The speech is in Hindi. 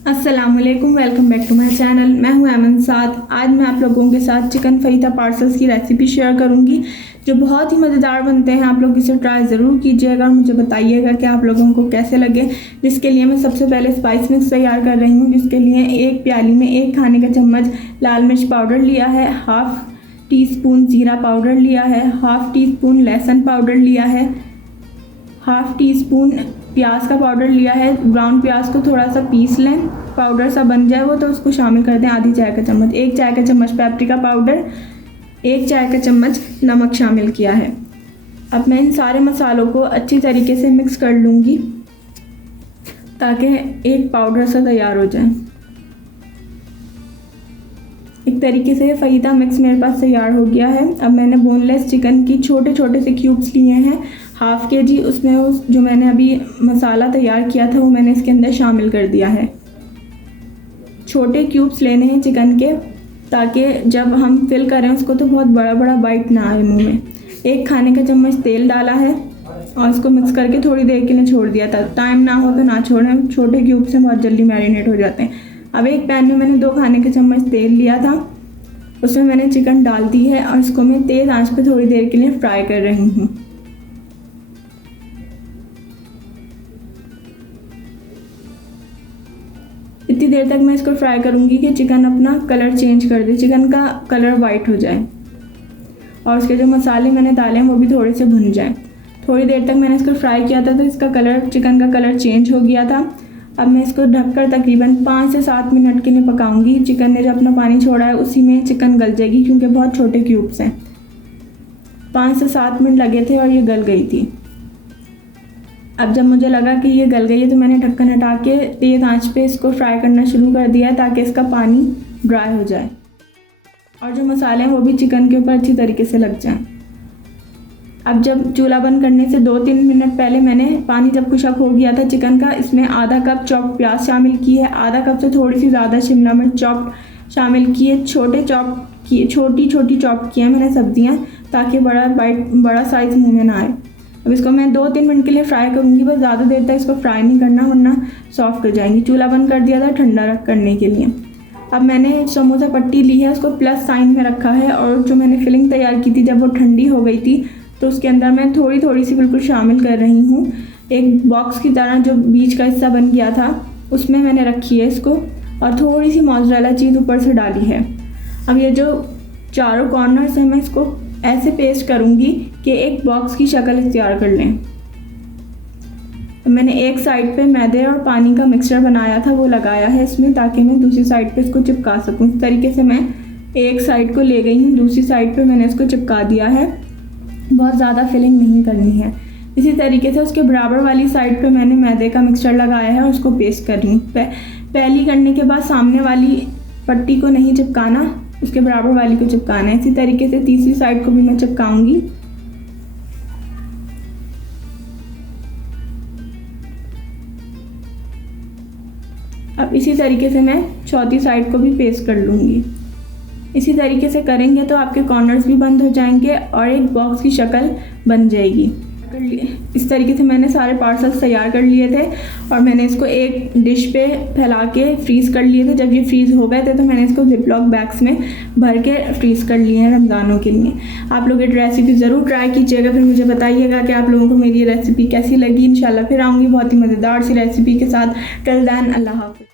अस्सलामुअलैकुम, welcome back to my channel. मैं हूं ऐमन साद। आज मैं आप लोगों के साथ चिकन फहीता पार्सल्स की रेसिपी शेयर करूंगी जो बहुत ही मज़ेदार बनते हैं। आप लोग इसे ट्राई ज़रूर कीजिएगा और मुझे बताइएगा कि आप लोगों को कैसे लगे। जिसके लिए मैं सबसे पहले स्पाइस मिक्स तैयार कर रही हूँ। जिसके लिए एक प्याली में 1 खाने का चम्मच लाल मिर्च पाउडर लिया है, हाफ़ टी स्पून ज़ीरा पाउडर लिया है, हाफ़ टी स्पून लहसुन पाउडर लिया है, हाफ़ टी स्पून प्याज का पाउडर लिया है। ब्राउन प्याज को थोड़ा सा पीस लें, पाउडर सा बन जाए वो तो उसको शामिल कर दें आधी चाय का चम्मच। 1 चाय का चम्मच पेपरिका पाउडर, 1 चाय का चम्मच नमक शामिल किया है। अब मैं इन सारे मसालों को अच्छी तरीके से मिक्स कर लूँगी ताकि एक पाउडर सा तैयार हो जाए। एक तरीके से फहीता मिक्स मेरे पास तैयार हो गया है। अब मैंने बोनलेस चिकन की छोटे छोटे से क्यूब्स लिए हैं, हाफ़ केजी। उसमें उस जो मैंने अभी मसाला तैयार किया था वो मैंने इसके अंदर शामिल कर दिया है। छोटे क्यूब्स लेने हैं चिकन के ताकि जब हम फिल करें उसको तो बहुत बड़ा बड़ा बाइट ना आए मुंह में। 1 खाने का चम्मच तेल डाला है और इसको मिक्स करके थोड़ी देर के लिए छोड़ दिया था। टाइम ना हो तो ना छोड़ें, छोटे क्यूब से बहुत जल्दी मैरिनेट हो जाते हैं। अब एक पैन में मैंने 2 खाने के चम्मच तेल लिया था, उसमें मैंने चिकन डाल दी है और इसको मैं तेज़ आंच पे थोड़ी देर के लिए फ्राई कर रही हूँ। इतनी देर तक मैं इसको फ्राई करूँगी कि चिकन अपना कलर चेंज कर दे, चिकन का कलर वाइट हो जाए और उसके जो मसाले मैंने डाले हैं वो भी थोड़े से भुन जाए। थोड़ी देर तक मैंने इसको फ्राई किया था तो इसका कलर, चिकन का कलर चेंज हो गया था। अब मैं इसको ढककर तकरीबन 5 से 7 मिनट के लिए पकाऊंगी। चिकन ने जो अपना पानी छोड़ा है उसी में चिकन गल जाएगी क्योंकि बहुत छोटे क्यूब्स हैं। 5 से 7 मिनट लगे थे और ये गल गई थी। अब जब मुझे लगा कि ये गल गई है तो मैंने ढक्कन हटा के तेज़ आंच पे इसको फ्राई करना शुरू कर दिया है ताकि इसका पानी ड्राई हो जाए और जो मसाले हैं वो भी चिकन के ऊपर अच्छी तरीके से लग जाएं। अब जब चूल्हा बंद करने से 2-3 मिनट पहले मैंने पानी जब खुशक हो गया था चिकन का, इसमें आधा कप चॉप प्याज शामिल की है, आधा कप से थोड़ी सी ज़्यादा शिमला मिर्च चॉप शामिल की है, छोटी छोटी चॉप की है मैंने सब्जियां ताकि बड़ा साइज़ मुँह में ना आए। अब इसको मैं 2-3 मिनट के लिए फ्राई करूँगी, बस ज़्यादा देर तक इसको फ्राई नहीं करना वरना सॉफ्ट हो जाएंगी। चूल्हा बंद कर दिया था ठंडा करने के लिए। अब मैंने समोसा पट्टी ली है, उसको प्लस साइन में रखा है और जो मैंने फिलिंग तैयार की थी जब वो ठंडी हो गई थी तो उसके अंदर मैं थोड़ी सी बिल्कुल शामिल कर रही हूँ। एक बॉक्स की तरह जो बीच का हिस्सा बन गया था उसमें मैंने रखी है इसको और थोड़ी सी मोज़रेला चीज़ ऊपर से डाली है। अब ये जो चारों कॉर्नर्स हैं मैं इसको ऐसे पेस्ट करूँगी कि एक बॉक्स की शक्ल इख्तियार कर लें। तो मैंने एक साइड पे मैदे और पानी का मिक्सचर बनाया था वो लगाया है इसमें ताकि मैं दूसरी साइड पे इसको चिपका सकूँ। इस तरीके से मैं एक साइड को ले गई हूँ, दूसरी साइड पे मैंने इसको चिपका दिया है। बहुत ज़्यादा फिलिंग नहीं करनी है। इसी तरीके से उसके बराबर वाली साइड पे मैंने मैदे का मिक्सचर लगाया है और उसको पेस्ट कर रही हूँ। पहली करने के बाद सामने वाली पट्टी को नहीं चिपकाना, उसके बराबर वाली को चिपकाना है। इसी तरीके से तीसरी साइड को भी मैं चिपकाऊंगी। अब इसी तरीके से मैं चौथी साइड को भी पेस्ट कर लूँगी। इसी तरीके से करेंगे तो आपके कॉर्नर्स भी बंद हो जाएंगे और एक बॉक्स की शक्ल बन जाएगी। इस तरीके से मैंने सारे पार्सल्स तैयार कर लिए थे और मैंने इसको एक डिश पे फैला के फ्रीज़ कर लिए थे। जब ये फ्रीज़ हो गए थे तो मैंने इसको जिपलॉक बैग्स में भर के फ्रीज़ कर लिए हैं रमज़ानों के लिए। आप लोग ये रेसिपी ज़रूर ट्राई कीजिएगा, फिर मुझे बताइएगा कि आप लोगों को मेरी ये रेसिपी कैसी लगी। इंशाल्लाह फिर आऊँगी बहुत ही मज़ेदार सी रेसिपी के साथ। टिल देन अल्लाह हाफ़िज़।